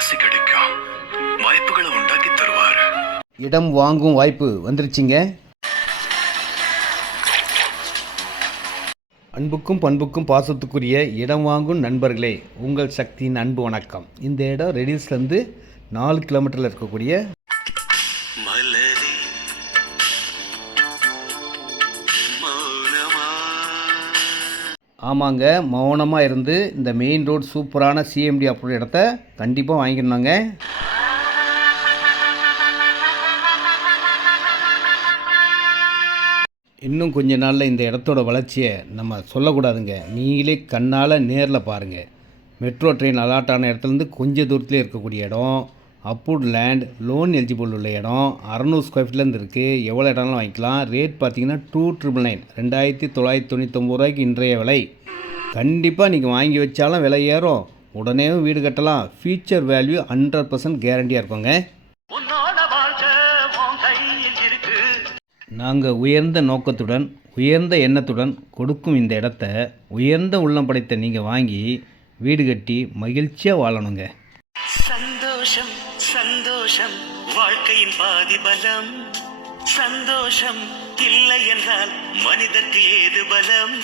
ராசி கிடைக்கும், வாய்ப்புகளை உண்டாக்கி தருவார். இடம் வாங்கும் வாய்ப்பு வந்துருச்சுங்க. அன்புக்கும் பண்புக்கும் பாசத்துக்குரிய இடம் வாங்கும் நண்பர்களே, உங்கள் சக்தியின் அன்பு வணக்கம். இந்த இடம் ரெடில்ஸ்லேருந்து 4 கிலோமீட்டரில் இருக்கக்கூடிய ஆமாங்க, மௌனமாக இருந்து இந்த மெயின் ரோடு சூப்பரான சிஎம்டி அப்ரூவ் இடத்த கண்டிப்பாக வாங்கிடணுங்க. இன்னும் கொஞ்ச நாளில் இந்த இடத்தோட வளர்ச்சியை நம்ம சொல்லக்கூடாதுங்க. நீங்களே கண்ணால் நேரில் பாருங்கள். மெட்ரோ ட்ரெயின் அலாட் ஆன இடத்துலேருந்து கொஞ்சம் தூரத்துலேயே இருக்கக்கூடிய இடம், அப்ரூவ்ட் லேண்ட், லோன் எலிஜிபிள் உள்ள இடம், 600 ஸ்கொயர் ஃபீட்லேருந்து இருக்குது. எவ்வளோ இடம்லாம் வாங்கிக்கலாம். ரேட் பார்த்தீங்கன்னா 2,999 2,999 ரூபாய்க்கு இன்றைய விலை. கண்டிப்பாக நீங்கள் வாங்கி வச்சாலும் விலை ஏறும், உடனே வீடு கட்டலாம். ஃபியூச்சர் வேல்யூ 100% கேரண்டியாக இருக்குங்க. நாங்கள் உயர்ந்த நோக்கத்துடன் உயர்ந்த எண்ணத்துடன் கொடுக்கும் இந்த இடத்த உயர்ந்த உள்ளம் படைத்த நீங்கள் வாங்கி வீடு கட்டி மகிழ்ச்சியாக வாழணுங்க. சந்தோஷம் சந்தோஷம் வாழ்க்கையின் பாதி பலம். சந்தோஷம் இல்லை என்றால் மனிதர்க்கு ஏது பலம்.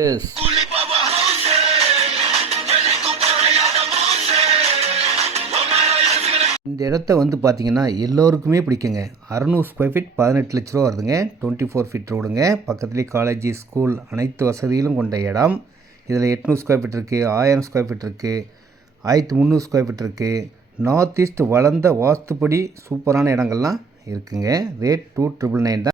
எஸ், இந்த இடத்த வந்து பார்த்தீங்கன்னா எல்லோருக்குமே பிடிக்குங்க. 600 ஸ்கொயர் ஃபீட் 18 லட்ச ரூபா வருதுங்க. 24 ஃபீட் ரோடுங்க. பக்கத்துலேயே காலேஜ், ஸ்கூல் அனைத்து வசதியிலும் கொண்ட இடம். இதில் 800 ஸ்கொயர் ஃபீட் இருக்குது, 1000 ஸ்கொயர் ஃபீட் இருக்குது, 1300 ஸ்கொயர் ஃபீட் இருக்குது. நார்த் ஈஸ்ட் வளர்ந்த வாஸ்துப்படி சூப்பரான இடங்கள்லாம் இருக்குங்க. ரேட் 2,999 தான்.